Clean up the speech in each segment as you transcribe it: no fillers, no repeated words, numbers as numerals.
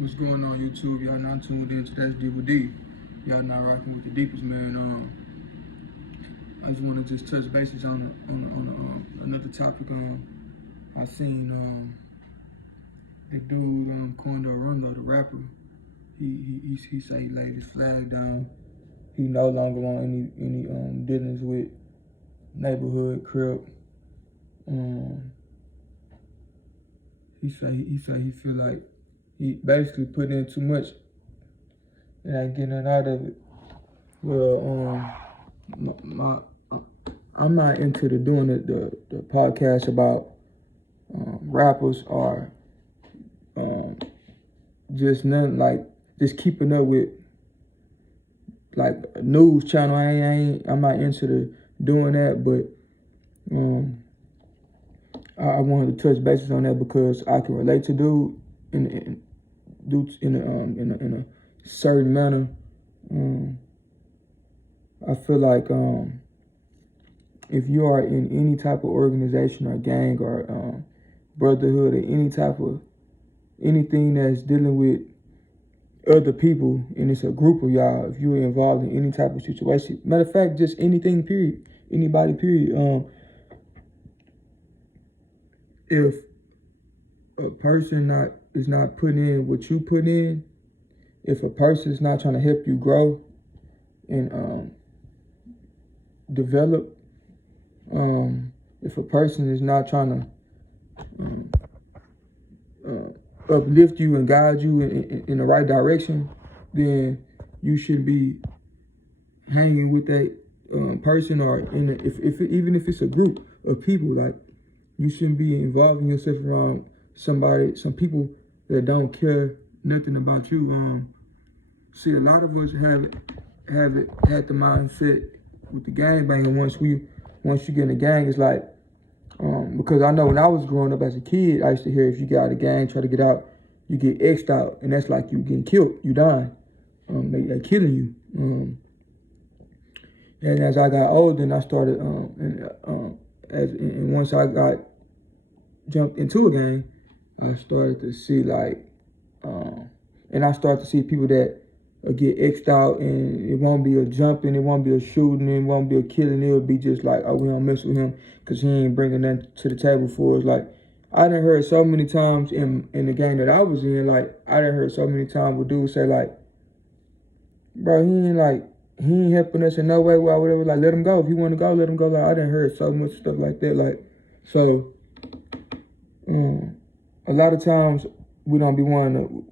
What's going on, YouTube? Y'all not tuned in to That's Deep with D. Y'all not rocking with the deepest, man. I just want to just touch bases on another topic. I seen the dude Quando, the rapper. He say he laid his flag down. He no longer want any dealings with neighborhood crip. He say he feel like he basically put in too much and ain't getting it out of it. Well, I'm not into doing the podcast about rappers or just nothing like just keeping up with like a news channel. I'm not into doing that, but I wanted to touch bases on that because I can relate to dude in a certain manner. I feel like if you are in any type of organization or gang or brotherhood or anything that's dealing with other people and it's a group of y'all, if you're involved in any type of situation, matter of fact, just anything, period, anybody, period. If a person is not putting in what you put in, if a person is not trying to help you grow and develop, if a person is not trying to uplift you and guide you in the right direction, then you should be hanging with that person, or even if it's a group of people. Like, you shouldn't be involving yourself around some people that don't care nothing about you. See, a lot of us had the mindset with the gang banging. Once you get in the gang, it's like, because I know when I was growing up as a kid, I used to hear if you get out of the gang, try to get out, you get X'd out, and that's like you getting killed, you dying. They killing you. And as I got older, and I started, and once I got jumped into a gang, I started to see and I started to see people that get X'd out, and it won't be a jumping, it won't be a shooting, it won't be a killing. It'll be just like, oh, we don't mess with him because he ain't bringing nothing to the table for us. Like, I done heard so many times in the gang that I was in, like, I done heard so many times where dudes say, like, bro, he ain't helping us in no way, whatever, like, let him go. If he want to go, let him go. Like, I done heard so much stuff like that. Like, so, a lot of times we don't be wanting to,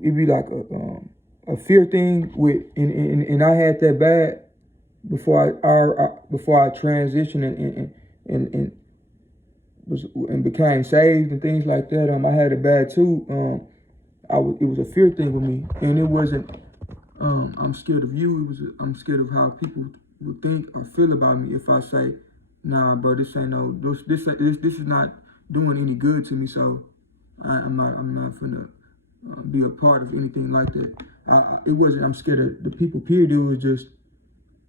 it be like a fear thing with, and I had that bad before I transitioned and became saved and things like that. I had it bad too. It was a fear thing with me, and it wasn't. I'm scared of you. I'm scared of how people would think or feel about me if I say, nah, bro, this ain't no, this is not doing any good to me. So I'm not finna be a part of anything like that. It wasn't, I'm scared of the people, period. It was just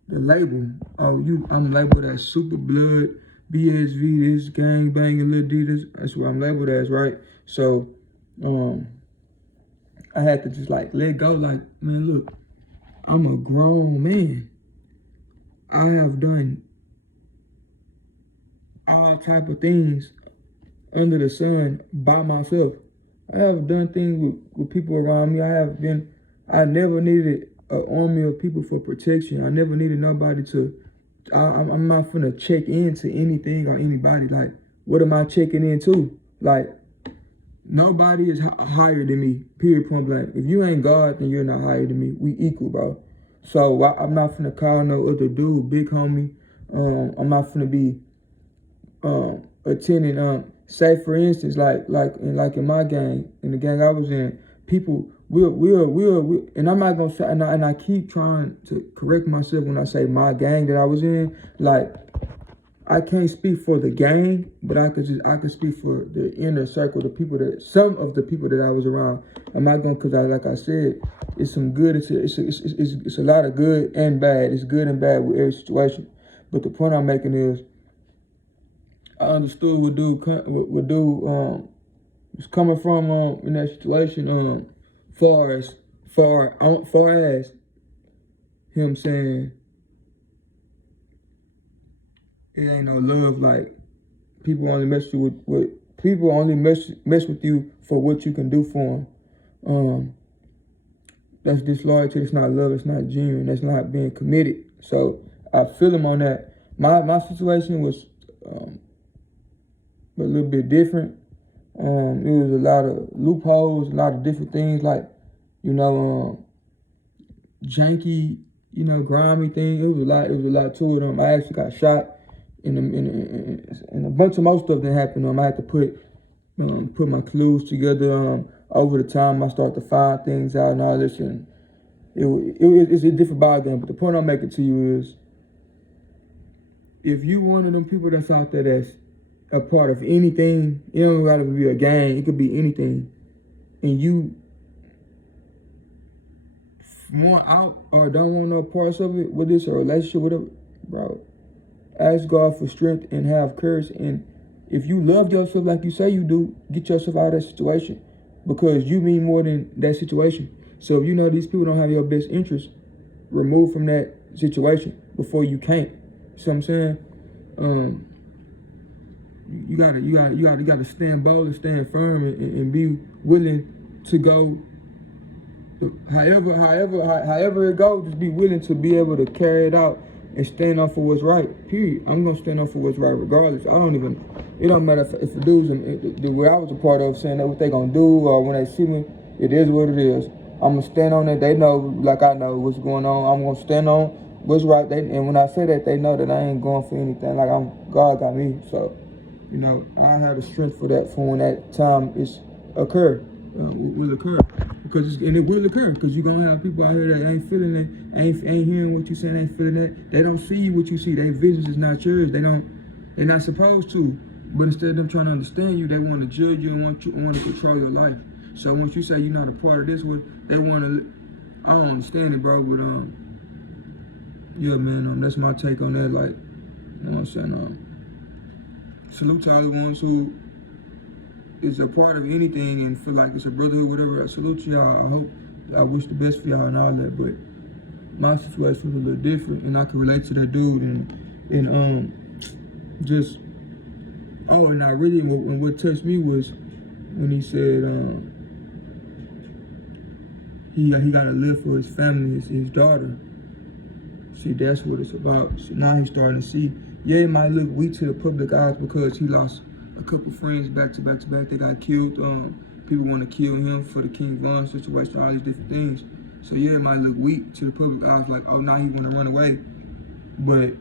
the label. Oh, I'm labeled as super blood, BSV, this gang banging Lil D, this. That's what I'm labeled as, right? So I had to just like let go. Like, man, look, I'm a grown man. I have done all type of things under the sun by myself. I have done things with people around me. I never needed an army of people for protection. I never needed nobody I'm not finna check into anything or anybody. Like, what am I checking into? Like, nobody is higher than me, period, point blank. If you ain't God, then you're not higher than me. We equal, bro. So I'm not finna call no other dude big homie. I'm not finna be attending, say for instance, like in my gang, in the gang I was in, people and I'm not gonna say, and I keep trying to correct myself when I say my gang that I was in. Like, I can't speak for the gang, but I could speak for the inner circle, some of the people that I was around. I'm not gonna, cause like I said, it's some good. It's a lot of good and bad. It's good and bad with every situation. But the point I'm making is, I understood what dude was coming from in that situation. far as him saying it ain't no love, like people only mess with people only mess with you for what you can do for them. That's disloyalty. It's not love. It's not genuine. That's not being committed. So I feel him on that. My situation was a little bit different. It was a lot of loopholes, a lot of different things, like, janky, grimy thing. It was a lot to it. I actually got shot, and a bunch of more stuff that happened. I had to put my clues together. Over the time, I started to find things out and all this, and it's a different ballgame. But the point I'm making to you is, if you one of them people that's out there that's a part of anything, it don't gotta be a gang, it could be anything, and you want out or don't want no parts of it, whether it's a relationship, whatever, bro, ask God for strength and have courage. And if you love yourself like you say you do, get yourself out of that situation, because you mean more than that situation. So if you know these people don't have your best interest, remove from that situation before you can't. See what I'm saying? You gotta stand bold and stand firm and be willing to go. However it goes, just be willing to be able to carry it out and stand up for what's right. Period. I'm gonna stand up for what's right regardless. It don't matter if the dudes what I was a part of saying that what they gonna do, or when they see me, it is what it is. I'm gonna stand on it. They know, like I know what's going on. I'm gonna stand on what's right. And when I say that, they know that I ain't going for anything. Like God got me. So, I have the strength for that for when that time will occur. Because it will occur, because you're gonna have people out here that ain't feeling it, ain't hearing what you saying, ain't feeling it. They don't see what you see. Their visions is not yours. They're not supposed to. But instead of them trying to understand you, they want to judge you and want to control your life. So once you say you're not a part of this one, they want to. I don't understand it, bro. But yeah, man. That's my take on that. Like, you know what I'm saying? Salute to all the ones who is a part of anything and feel like it's a brotherhood, whatever. I salute y'all. I wish the best for y'all and all that. But my situation was a little different, and I can relate to that dude. And just and I really, and what touched me was when he said he got to live for his family, his daughter. See, that's what it's about. So now he's starting to see. Yeah, it might look weak to the public eyes because he lost a couple friends back to back. They got killed. People want to kill him for the King Von situation, all these different things. So yeah, it might look weak to the public eyes, like, oh, now he want to run away. But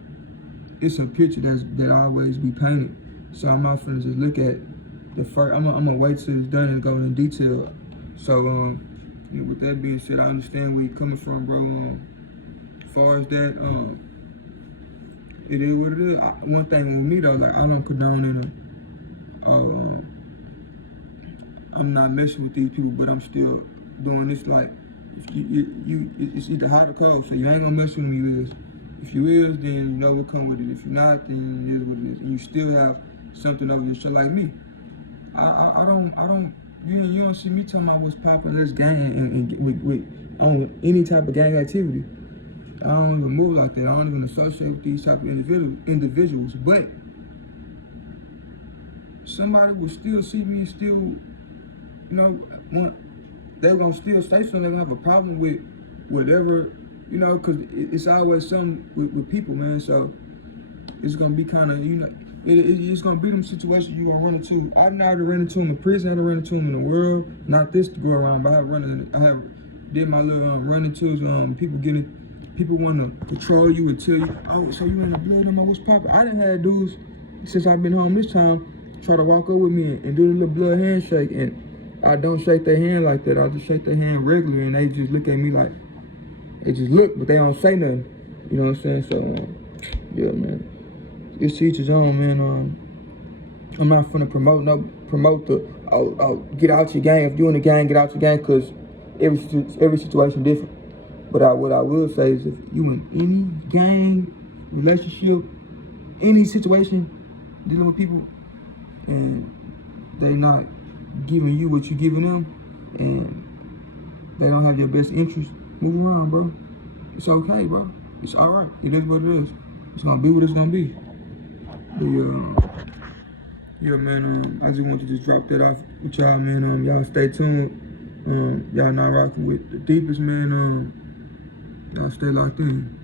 it's a picture that always be painted. So I'm not finna just look at the first. I'm gonna wait till it's done and go in detail. So with that being said, I understand where you're coming from, bro. As far as that, it is what it is. One thing with me though, like, I don't condone I'm not messing with these people, but I'm still doing this. Like, if it's either hot or cold, so you ain't gonna mess with me. If you is, then you know what come with it. If you're not, then it is what it is. And you still have something over your show, like me. I don't. You don't see me talking about what's popping, let's gang and on any type of gang activity. I don't even move like that. I don't even associate with these type of individuals. But somebody will still see me and still, they're gonna still say something. They're gonna have a problem with whatever, because it's always something with people, man. So it's gonna be kind of, it's gonna be them situations you gonna run into. I've never ran into them in prison. I've run into them in the world. Not this to go around, but I have did my little run-ins. People want to control you and tell you, oh, so you in the blood? I'm like, what's poppin'? I done had dudes since I've been home this time try to walk up with me and do the little blood handshake, and I don't shake their hand like that. I just shake their hand regularly, and they just look at me like, they just look, but they don't say nothing. You know what I'm saying? So yeah, man, it's to each his own, man. I'm not finna promote the get out your gang. If you in the gang, get out your gang, because every situation different. But what I will say is, if you in any gang, relationship, any situation, dealing with people, and they not giving you what you giving them, and they don't have your best interest, move around, bro. It's okay, bro. It's all right. It is what it is. It's gonna be what it's gonna be. But yeah, man. I just want to just drop that off with y'all, man. Y'all stay tuned. Y'all not rocking with the deepest, man. Y'all stay locked in.